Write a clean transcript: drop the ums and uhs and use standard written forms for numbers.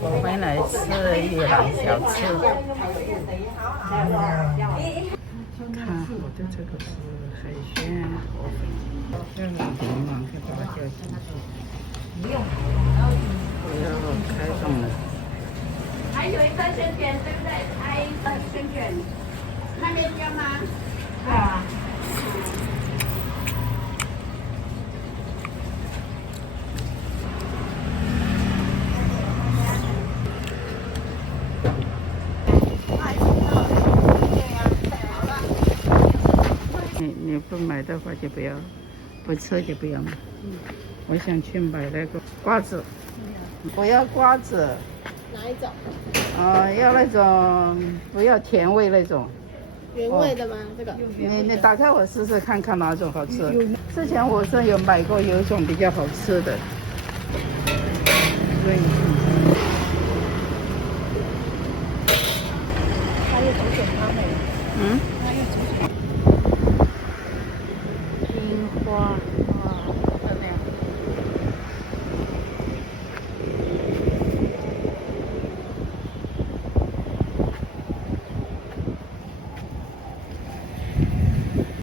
我回来吃越南小吃。看我的这个是海鲜河粉，这个柠檬可以把它掉进去。我要开动了。还有一个春卷，对不对？还春卷，那边要吗？对啊。你不买的话就不要，不吃就不要买。我想去买那个瓜子，我要瓜子。哪一种？要那种不要甜味那种。原味的吗？这个？你打开我试试看看哪种好吃。之前我是有买过有一种比较好吃的。所以它有9.8美。嗯。它有9.8。樱花。